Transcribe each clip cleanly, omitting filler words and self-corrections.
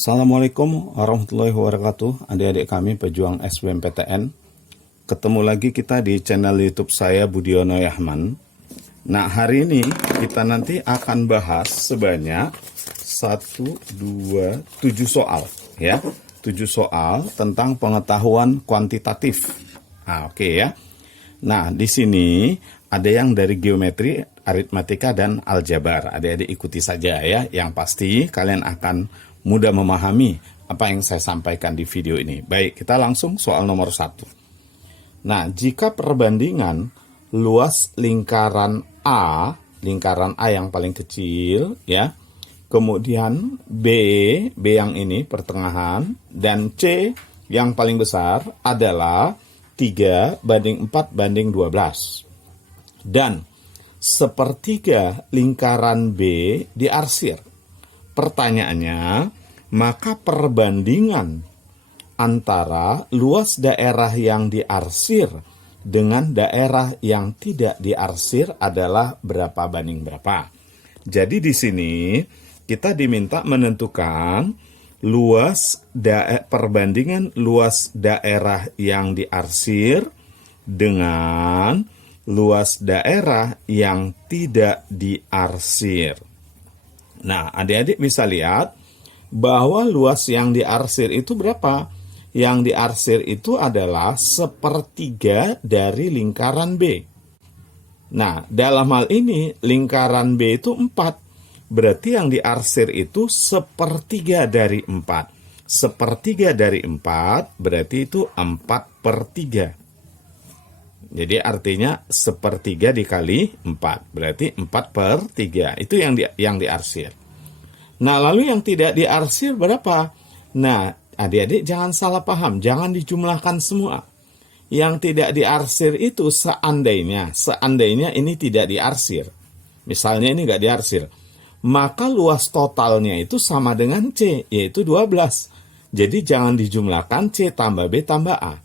Assalamualaikum warahmatullahi wabarakatuh, adik-adik kami pejuang SBMPTN. Ketemu lagi kita di channel YouTube saya Budiono Yahman. Nah, hari ini kita nanti akan bahas sebanyak 7 soal ya. 7 soal tentang pengetahuan kuantitatif. Oke ya. Nah, di sini ada yang dari geometri, aritmatika, dan aljabar. Adik-adik ikuti saja ya. Yang pasti kalian akan mudah memahami apa yang saya sampaikan di video ini. Baik, kita langsung soal nomor 1. Nah, jika perbandingan luas lingkaran A yang paling kecil ya, kemudian B yang ini pertengahan, dan C yang paling besar adalah 3:4:12. Dan sepertiga lingkaran B diarsir. Pertanyaannya, maka perbandingan antara luas daerah yang diarsir dengan daerah yang tidak diarsir adalah berapa banding berapa. Jadi di sini kita diminta menentukan perbandingan luas daerah yang diarsir dengan luas daerah yang tidak diarsir. Nah, adik-adik bisa lihat bahwa luas yang diarsir itu berapa? Yang diarsir itu adalah sepertiga dari lingkaran B. Nah, dalam hal ini lingkaran B itu 4. Berarti yang diarsir itu sepertiga dari 4. Sepertiga dari 4 berarti itu 4/3. Jadi artinya sepertiga dikali 4. Berarti 4/3. Itu yang diarsir. Nah, lalu yang tidak diarsir berapa? Nah, adik-adik jangan salah paham. Jangan dijumlahkan semua. Yang tidak diarsir itu seandainya ini tidak diarsir. Misalnya ini nggak diarsir. Maka luas totalnya itu sama dengan C, yaitu 12. Jadi jangan dijumlahkan C tambah B tambah A.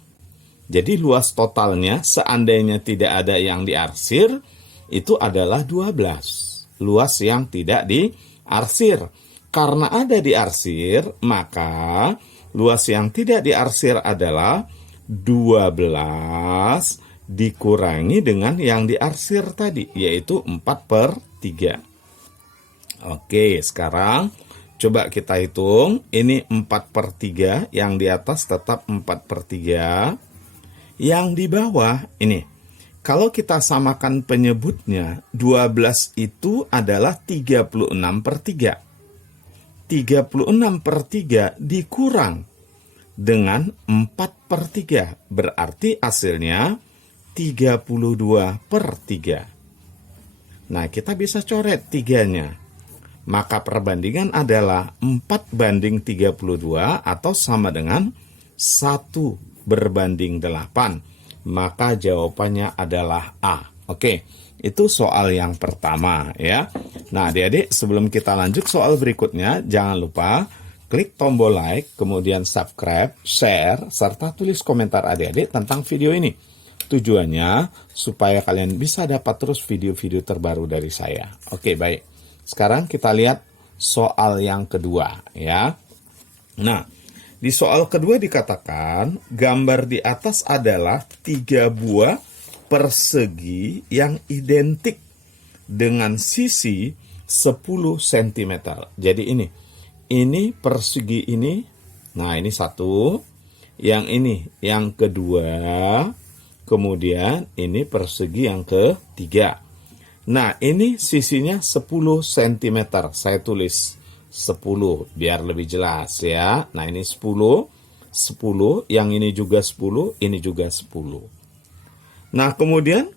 Jadi luas totalnya seandainya tidak ada yang diarsir itu adalah 12. Luas yang tidak diarsir. Karena ada diarsir, maka luas yang tidak diarsir adalah 12 dikurangi dengan yang diarsir tadi, yaitu 4/3. Oke, sekarang coba kita hitung. Ini 4/3, yang di atas tetap 4/3. Yang di bawah ini, kalau kita samakan penyebutnya, 12 itu adalah 36/3. 36/3 dikurang dengan 4/3, berarti hasilnya 32/3. Nah, kita bisa coret 3-nya. Maka perbandingan adalah 4/32 atau sama dengan 1/8. Maka jawabannya adalah A. Oke, itu soal yang pertama ya. Nah, adik-adik, sebelum kita lanjut soal berikutnya, jangan lupa klik tombol like, kemudian subscribe, share, serta tulis komentar adik-adik tentang video ini. Tujuannya supaya kalian bisa dapat terus video-video terbaru dari saya. Oke, baik. Sekarang kita lihat soal yang kedua ya. Nah, di soal kedua dikatakan gambar di atas adalah 3 buah persegi yang identik dengan sisi 10 cm. Jadi ini persegi ini. Nah, ini satu. Yang ini yang kedua. Kemudian ini persegi yang ketiga. Nah, ini sisinya 10 cm. Saya tulis 10 biar lebih jelas ya. Nah, ini 10, yang ini juga 10, ini juga 10. Nah, kemudian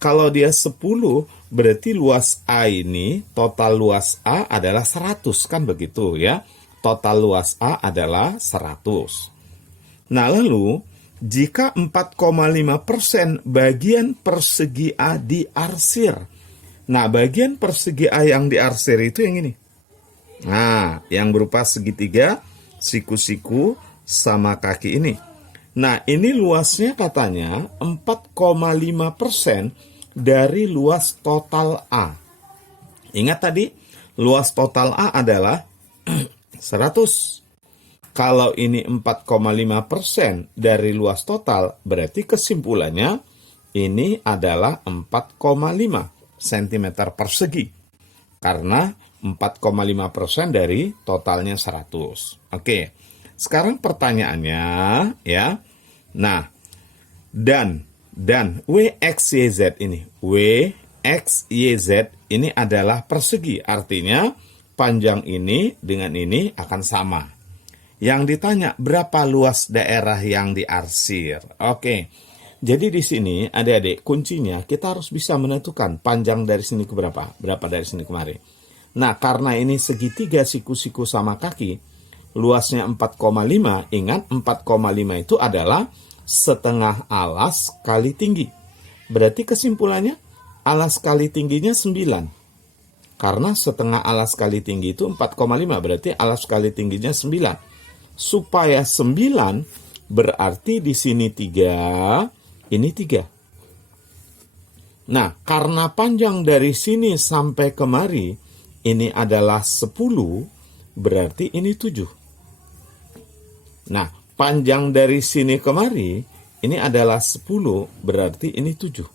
kalau dia 10 berarti luas A ini, total luas A adalah 100 kan begitu ya. Total luas A adalah 100. Nah, lalu jika 4,5% bagian persegi A diarsir. Nah, bagian persegi A yang diarsir itu yang ini. Nah, yang berupa segitiga, siku-siku, sama kaki ini. Nah, ini luasnya katanya 4,5% dari luas total A. Ingat tadi, luas total A adalah 100. Kalau ini 4,5% dari luas total, berarti kesimpulannya ini adalah 4,5 cm persegi. Karena 4,5% dari totalnya 100. Oke, sekarang pertanyaannya ya. Nah, dan WXYZ ini, WXYZ ini adalah persegi. Artinya panjang ini dengan ini akan sama. Yang ditanya berapa luas daerah yang diarsir. Oke. Jadi di sini adik-adik kuncinya kita harus bisa menentukan panjang dari sini ke berapa dari sini kemari. Nah, karena ini segitiga siku-siku sama kaki, luasnya 4,5, ingat 4,5 itu adalah setengah alas kali tinggi. Berarti kesimpulannya alas kali tingginya 9. Karena setengah alas kali tinggi itu 4,5, berarti alas kali tingginya 9. Supaya 9 berarti di sini 3, ini 3. Nah, karena panjang dari sini sampai kemari ini adalah 10, berarti ini 7. Nah, panjang dari sini kemari ini adalah 10, berarti ini 7.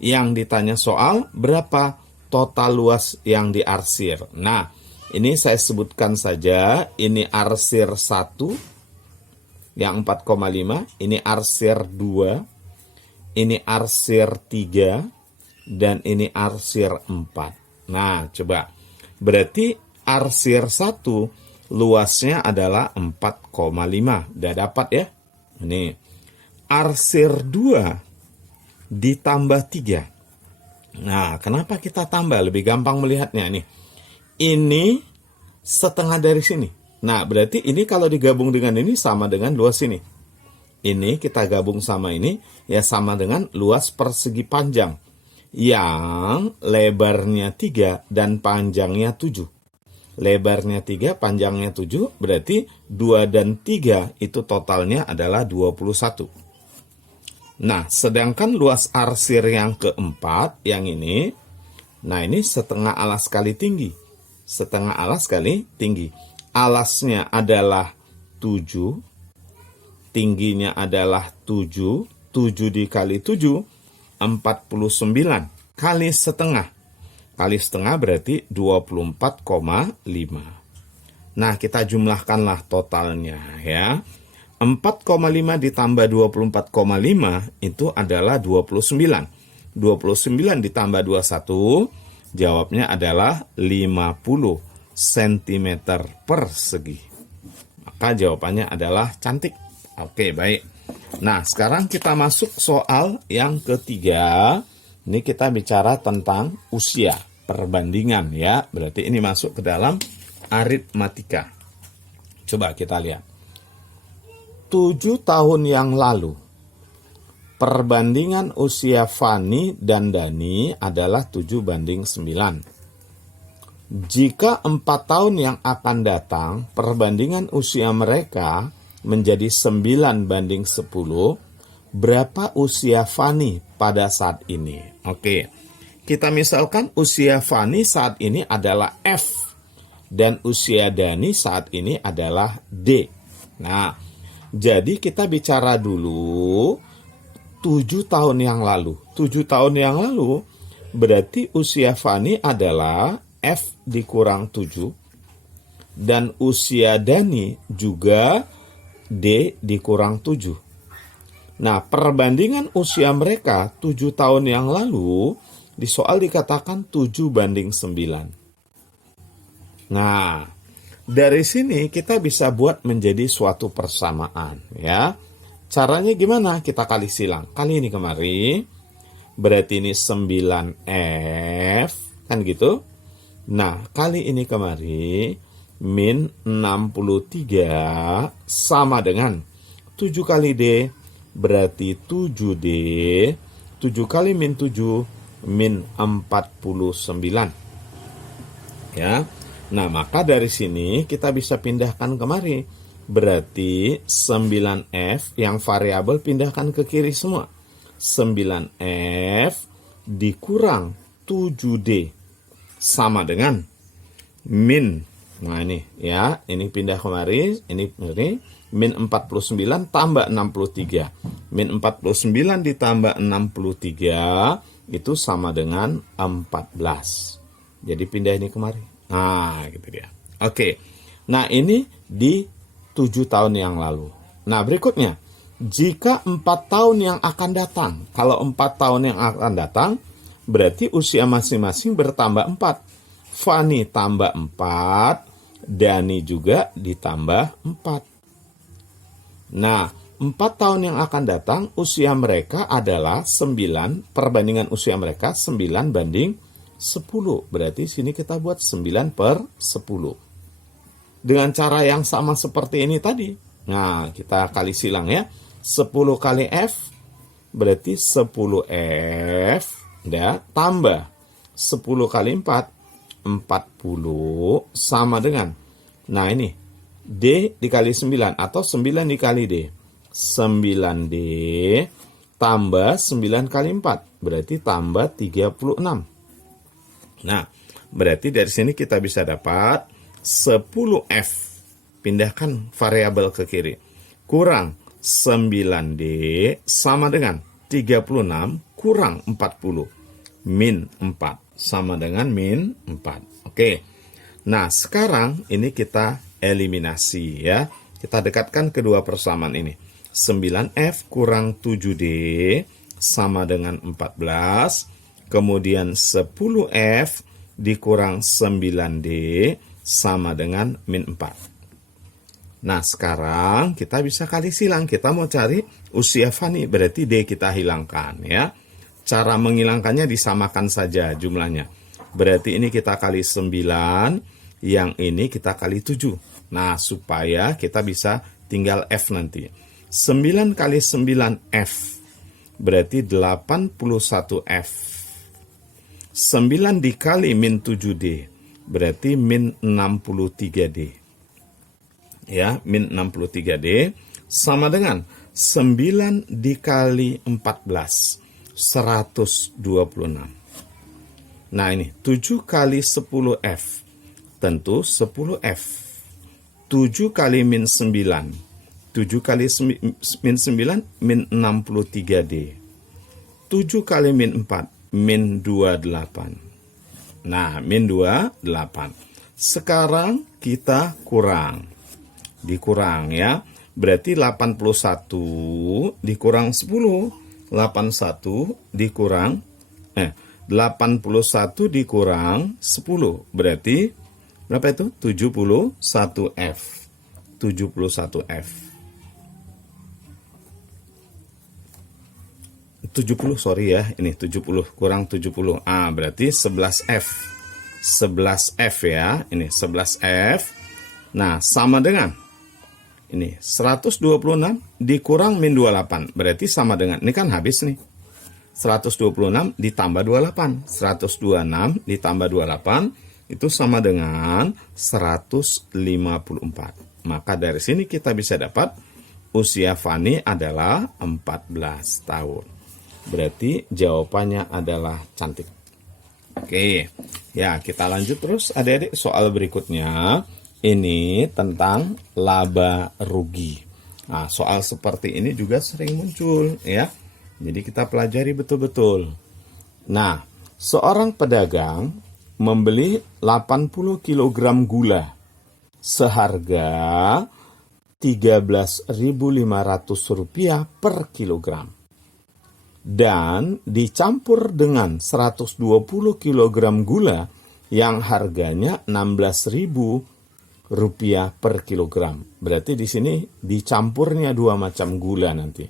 Yang ditanya soal berapa total luas yang diarsir. Nah, ini saya sebutkan saja, ini arsir 1 yang 4,5, ini arsir 2, ini arsir 3, dan ini arsir 4. Nah, coba. Berarti arsir 1 luasnya adalah 4,5. Udah dapat ya? Ini. Arsir 2 ditambah 3. Nah, kenapa kita tambah? Lebih gampang melihatnya nih. Ini setengah dari sini. Nah, berarti ini kalau digabung dengan ini sama dengan luas ini. Ini kita gabung sama ini, ya sama dengan luas persegi panjang. Yang lebarnya 3 dan panjangnya 7. Lebarnya 3, panjangnya 7, berarti 2 dan 3 itu totalnya adalah 21. Nah, sedangkan luas arsir yang keempat, yang ini, nah ini setengah alas kali tinggi. Setengah alas kali tinggi. Alasnya adalah 7, tingginya adalah 7, 7 dikali 7, 49, kali setengah. Kali setengah berarti 24,5. Nah, kita jumlahkanlah totalnya ya. 4,5 ditambah 24,5 itu adalah 29. 29 ditambah 21, jawabnya adalah 50 cm persegi. Maka jawabannya adalah cantik. Oke, baik. Nah, sekarang kita masuk soal yang ketiga. Ini kita bicara tentang usia, perbandingan ya. Berarti ini masuk ke dalam aritmatika. Coba kita lihat. 7 tahun yang lalu, perbandingan usia Fani dan Dani adalah 7:9. Jika 4 tahun yang akan datang, perbandingan usia mereka menjadi 9:10, berapa usia Fani pada saat ini? Oke, kita misalkan usia Fani saat ini adalah F, dan usia Dani saat ini adalah D. Nah, jadi kita bicara dulu 7 tahun yang lalu. 7 tahun yang lalu berarti usia Fani adalah F dikurang 7. Dan usia Dani juga D dikurang 7. Nah, perbandingan usia mereka 7 tahun yang lalu di soal dikatakan 7:9. Nah, dari sini kita bisa buat menjadi suatu persamaan ya. Caranya gimana? Kita kali silang. Kali ini kemari, berarti ini 9F, kan gitu. Nah, kali ini kemari, min 63 sama dengan 7 kali D, berarti 7D. 7 kali min 7, min 49. Ya. Nah, maka dari sini kita bisa pindahkan kemari. Berarti 9F yang variabel pindahkan ke kiri semua. 9F dikurang 7D sama dengan min Nah ini ya, ini pindah kemari, ini min 49 tambah 63. Min 49 ditambah 63 itu sama dengan 14. Jadi pindah ini kemari. Nah, gitu dia. Oke. Nah, ini di 7 tahun yang lalu. Nah, berikutnya, jika 4 tahun yang akan datang. Kalau 4 tahun yang akan datang, berarti usia masing-masing bertambah 4. Fani tambah 4, Dani juga ditambah 4. Nah, 4 tahun yang akan datang, usia mereka adalah 9, perbandingan usia mereka 9 banding 10. Berarti sini kita buat 9 per 10. Dengan cara yang sama seperti ini tadi. Nah, kita kali silang ya. 10 kali F, berarti 10F, ya, tambah 10 kali 4, 40 sama dengan, nah ini D dikali 9 atau 9 dikali D, 9D tambah 9 kali 4 berarti tambah 36. Nah, berarti dari sini kita bisa dapat 10F, pindahkan variabel ke kiri, kurang 9D sama dengan 36 kurang 40 min 4 sama dengan min 4. Oke. Nah, sekarang ini kita eliminasi ya. Kita dekatkan kedua persamaan ini. 9F kurang 7D sama dengan 14. Kemudian 10F dikurang 9D sama dengan min 4. Nah, sekarang kita bisa kali silang. Kita mau cari usia Fani, berarti D kita hilangkan ya. Cara menghilangkannya disamakan saja jumlahnya. Berarti ini kita kali 9, yang ini kita kali 7. Nah, supaya kita bisa tinggal F nanti. 9 kali 9F, berarti 81F. 9 dikali min 7D, berarti min 63D. Ya, min 63D sama dengan 9 dikali 14. 126. Nah ini 7 kali 10F, tentu 10F. 7 kali min 9, 7 kali min 9 min 63D. 7 kali min 4 min 28. Nah min 28. Sekarang kita kurang, dikurang ya, berarti 81 dikurang 10, 81 dikurang 81 dikurang 10 berarti berapa itu? 71F. 71F. 70 sorry ya, ini 70 kurang 70. Berarti 11F. 11F ya, ini 11F. Nah, sama dengan ini 126 dikurang min 28. Berarti sama dengan, ini kan habis nih. 126 ditambah 28. 126 ditambah 28 itu sama dengan 154. Maka dari sini kita bisa dapat usia Fani adalah 14 tahun. Berarti jawabannya adalah cantik. Oke, ya kita lanjut terus adik-adik soal berikutnya. Ini tentang laba rugi. Nah, soal seperti ini juga sering muncul ya. Jadi kita pelajari betul-betul. Nah, seorang pedagang membeli 80 kg gula seharga Rp13.500 per kilogram. Dan dicampur dengan 120 kg gula yang harganya Rp16.000 per kilogram. Berarti di sini dicampurnya dua macam gula nanti.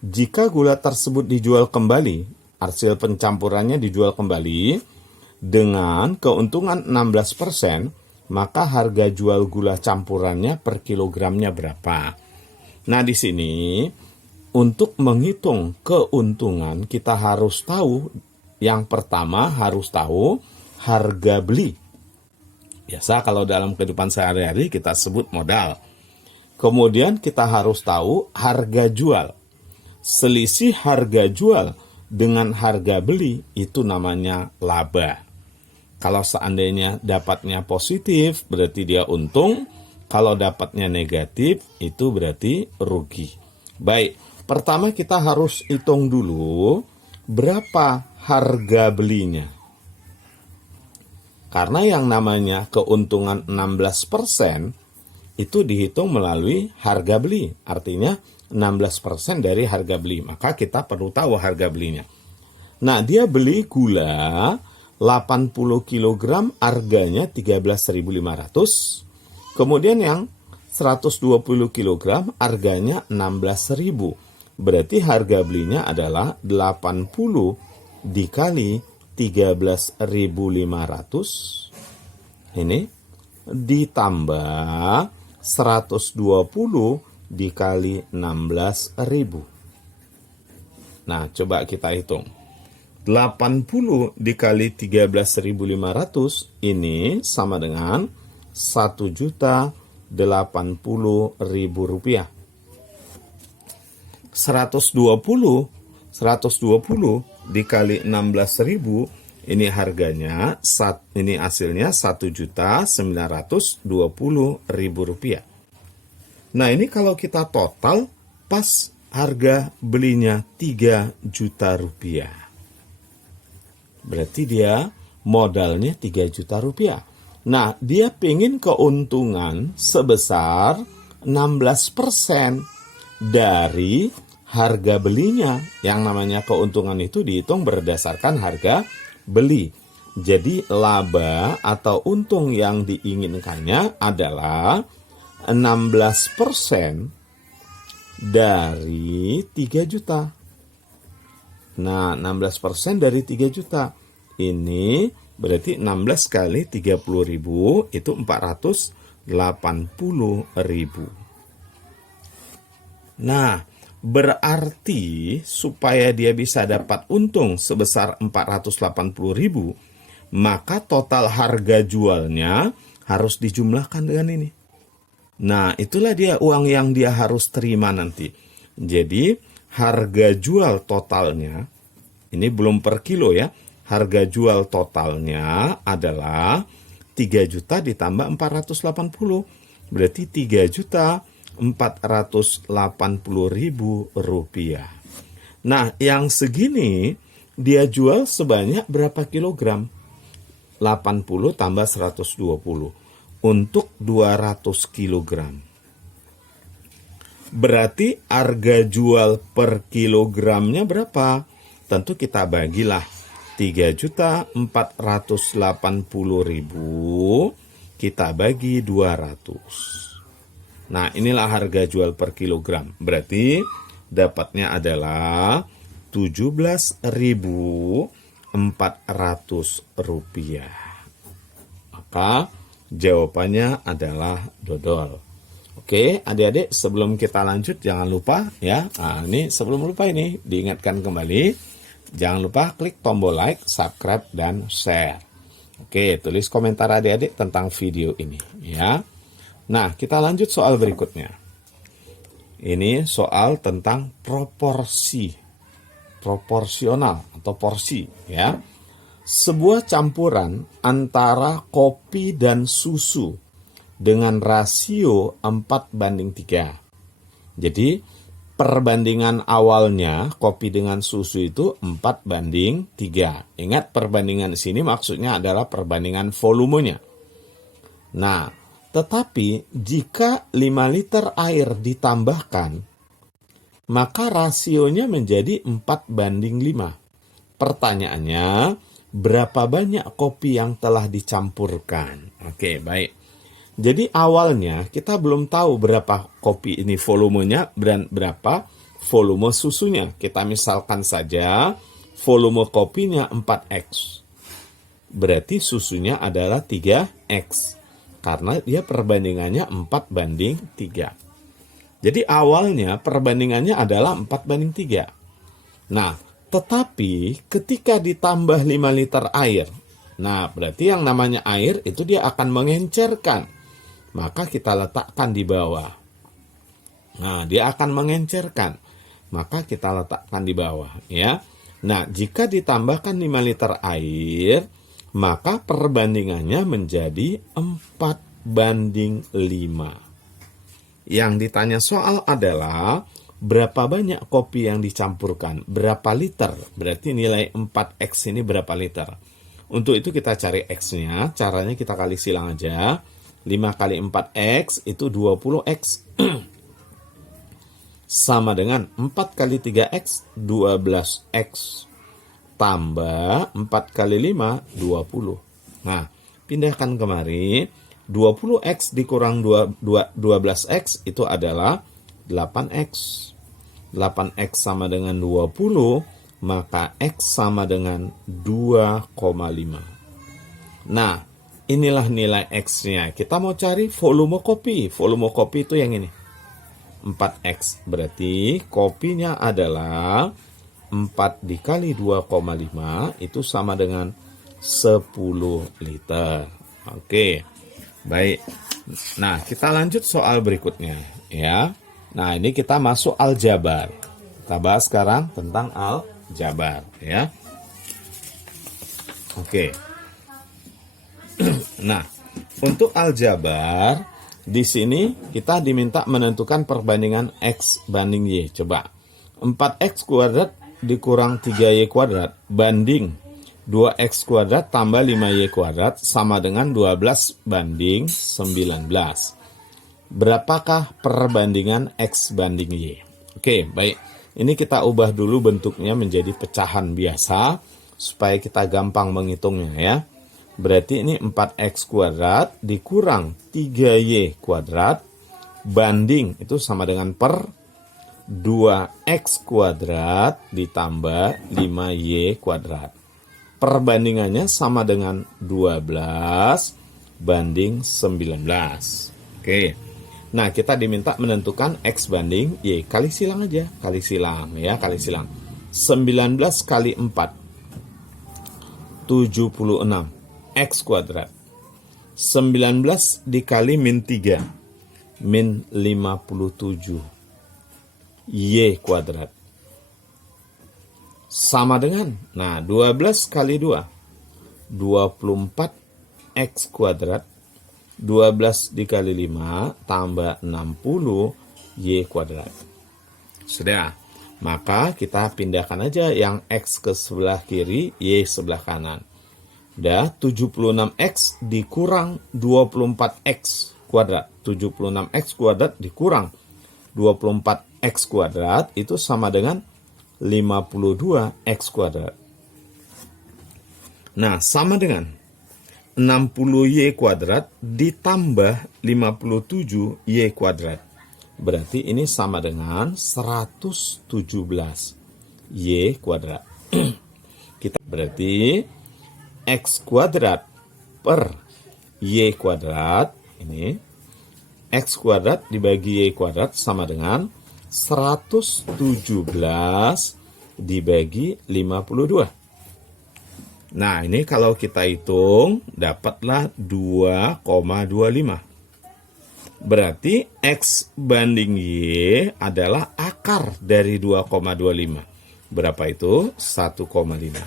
Jika gula tersebut dijual kembali, hasil pencampurannya dijual kembali dengan keuntungan 16%, maka harga jual gula campurannya per kilogramnya berapa? Nah, di sini untuk menghitung keuntungan kita harus tahu, yang pertama harus tahu harga beli. Biasa kalau dalam kehidupan sehari-hari kita sebut modal. Kemudian kita harus tahu harga jual. Selisih harga jual dengan harga beli itu namanya laba. Kalau seandainya dapatnya positif, berarti dia untung. Kalau dapatnya negatif, itu berarti rugi. Baik, pertama kita harus hitung dulu berapa harga belinya. Karena yang namanya keuntungan 16% itu dihitung melalui harga beli. Artinya 16% dari harga beli. Maka kita perlu tahu harga belinya. Nah, dia beli gula 80 kg harganya 13.500. Kemudian yang 120 kg harganya 16.000. Berarti harga belinya adalah 80 dikali 13.500. Ini ditambah 120 dikali 16.000. Nah, coba kita hitung. 80 dikali 13.500 ini sama dengan 1.080.000 rupiah. 120 dikali 16.000 ini harganya, ini hasilnya 1.920.000 rupiah. Nah, ini kalau kita total pas harga belinya 3 juta rupiah. Berarti dia modalnya 3 juta rupiah. Nah, dia pengen keuntungan sebesar 16% dari harga belinya. Yang namanya keuntungan itu dihitung berdasarkan harga beli. Jadi laba atau untung yang diinginkannya adalah 16% dari 3 juta. Nah, 16% dari 3 juta. Ini berarti 16 kali 30.000 itu 480.000. Nah, berarti supaya dia bisa dapat untung sebesar 480.000, maka total harga jualnya harus dijumlahkan dengan ini. Nah, itulah dia uang yang dia harus terima nanti. Jadi, harga jual totalnya, ini belum per kilo ya, harga jual totalnya adalah 3 juta ditambah 480. Berarti 3.480.000 rupiah. Nah, yang segini dia jual sebanyak berapa kilogram? 80 tambah 120 untuk 200 kilogram. Berarti harga jual per kilogramnya berapa? Tentu kita bagilah 3.480.000 kita bagi 200. Nah, inilah harga jual per kilogram. Berarti dapatnya adalah 17.400 rupiah. Maka jawabannya adalah dodol. Oke, adik-adik, sebelum kita lanjut jangan lupa ya. Nah, ini sebelum lupa ini diingatkan kembali, jangan lupa klik tombol like, subscribe dan share. Oke, tulis komentar adik-adik tentang video ini ya. Nah, kita lanjut soal berikutnya. Ini soal tentang proporsional atau porsi ya. Sebuah campuran antara kopi dan susu dengan rasio 4:3. Jadi, perbandingan awalnya kopi dengan susu itu 4:3. Ingat, perbandingan di sini maksudnya adalah perbandingan volumenya. Nah, tetapi jika 5 liter air ditambahkan, maka rasionya menjadi 4:5. Pertanyaannya, berapa banyak kopi yang telah dicampurkan? Oke, baik. Jadi awalnya kita belum tahu berapa kopi ini volumenya dan berapa volume susunya. Kita misalkan saja volume kopinya 4X. Berarti susunya adalah 3X. Karena dia perbandingannya 4:3. Jadi awalnya perbandingannya adalah 4:3. Nah, tetapi ketika ditambah 5 liter air, nah berarti yang namanya air itu dia akan mengencerkan. Maka kita letakkan di bawah. Nah, dia akan mengencerkan. Maka kita letakkan di bawah ya. Nah, jika ditambahkan 5 liter air, maka perbandingannya menjadi 4:5. Yang ditanya soal adalah berapa banyak kopi yang dicampurkan, berapa liter, berarti nilai 4X ini berapa liter. Untuk itu kita cari X-nya, caranya kita kali silang aja. 5 kali 4X itu 20X. Sama dengan 4 kali 3X, 12X. Tambah 4 kali 5, 20. Nah, pindahkan kemari. 20X dikurang 12X itu adalah 8X. 8X sama dengan 20, maka X sama dengan 2,5. Nah, inilah nilai X-nya. Kita mau cari volume kopi. Volume kopi itu yang ini. 4X. Berarti kopinya adalah 4 dikali 2,5 itu sama dengan 10 liter. Oke. Baik. Nah, kita lanjut soal berikutnya ya. Nah, ini kita masuk aljabar. Kita bahas sekarang tentang aljabar ya. Oke. Nah, untuk aljabar di sini kita diminta menentukan perbandingan X banding Y. Coba. 4X kuadrat dikurang 3Y kuadrat banding 2X kuadrat tambah 5Y kuadrat sama dengan 12 banding 19. Berapakah perbandingan X banding Y? Oke, baik. Ini kita ubah dulu bentuknya menjadi pecahan biasa supaya kita gampang menghitungnya ya. Berarti ini 4X kuadrat dikurang 3Y kuadrat banding itu sama dengan per 2X kuadrat ditambah 5Y kuadrat. Perbandingannya sama dengan 12 banding 19. Oke. Nah, kita diminta menentukan X banding Y. Kali silang aja. Kali silang ya, kali silang. 19 kali 4. 76. X kuadrat. 19 dikali min 3. Min 57. Y kuadrat. Sama dengan, nah 12 kali 2. 24 X kuadrat. 12 dikali 5 tambah 60 Y kuadrat. Sudah. Maka kita pindahkan aja yang X ke sebelah kiri, Y sebelah kanan. Udah 76X dikurang 24X kuadrat. 76X kuadrat dikurang 24X kuadrat itu sama dengan 52X kuadrat. Nah, sama dengan 60Y kuadrat ditambah 57Y kuadrat. Berarti ini sama dengan 117Y kuadrat. Kita berarti X kuadrat per Y kuadrat. Ini X kuadrat dibagi Y kuadrat sama dengan 117 dibagi 52. Nah, ini kalau kita hitung, dapatlah 2,25. Berarti X banding Y adalah akar dari 2,25. Berapa itu? 1,5.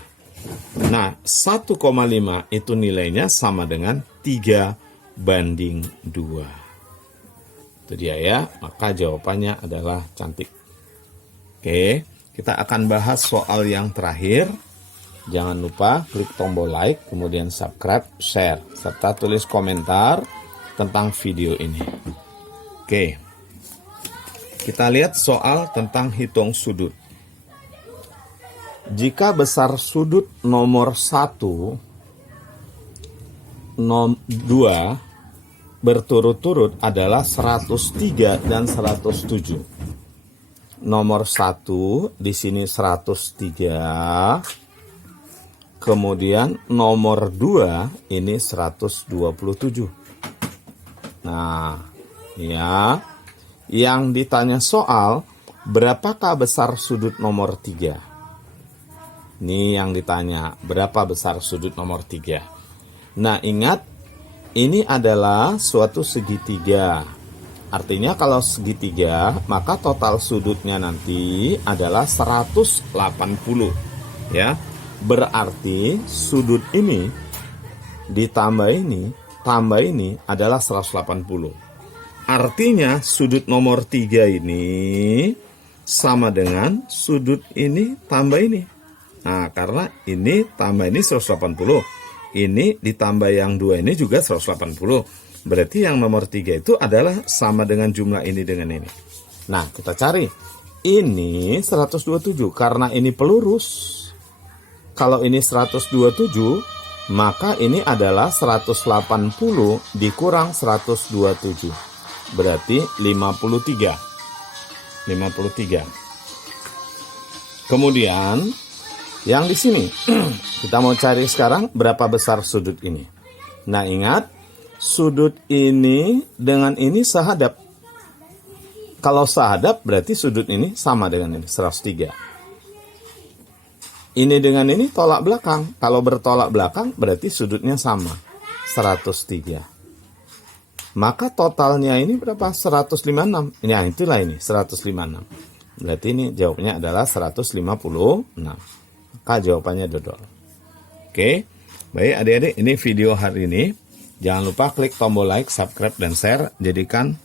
Nah, 1,5 itu nilainya sama dengan 3:2. Itu dia ya, maka jawabannya adalah cantik. Oke, kita akan bahas soal yang terakhir. Jangan lupa klik tombol like, kemudian subscribe, share, serta tulis komentar tentang video ini. Oke, kita lihat soal tentang hitung sudut. Jika besar sudut nomor 1, 2 berturut-turut adalah 103 dan 107. Nomor 1 di sini 103. Kemudian nomor 2 ini 127. Nah, ya. Yang ditanya soal, berapakah besar sudut nomor 3? Ini yang ditanya, berapa besar sudut nomor 3? Nah, ingat, ini adalah suatu segitiga. Artinya kalau segitiga, maka total sudutnya nanti adalah 180. Ya. Berarti sudut ini ditambah tambah ini adalah 180. Artinya sudut nomor 3 ini sama dengan sudut ini tambah ini. Nah, karena ini tambah ini 180. Ini ditambah yang 2 ini juga 180. Berarti yang nomor 3 itu adalah sama dengan jumlah ini dengan ini. Nah, kita cari. Ini 127 karena ini pelurus. Kalau ini 127, maka ini adalah 180 dikurang 127. Berarti 53. 53. Kemudian yang di sini kita mau cari sekarang berapa besar sudut ini. Nah, ingat sudut ini dengan ini sehadap. Kalau sehadap berarti sudut ini sama dengan ini 103. Ini dengan ini tolak belakang. Kalau bertolak belakang berarti sudutnya sama 103. Maka totalnya ini berapa? 156. Ya, itulah ini 156. Berarti ini jawabnya adalah 156. Maka jawabannya dodol. Oke. Baik adik-adik, ini video hari ini. Jangan lupa klik tombol like, subscribe, dan share. Jadikan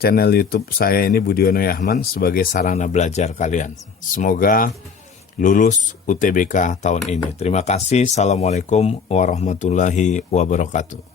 channel YouTube saya ini Budiono Yahman sebagai sarana belajar kalian. Semoga lulus UTBK tahun ini. Terima kasih. Assalamualaikum warahmatullahi wabarakatuh.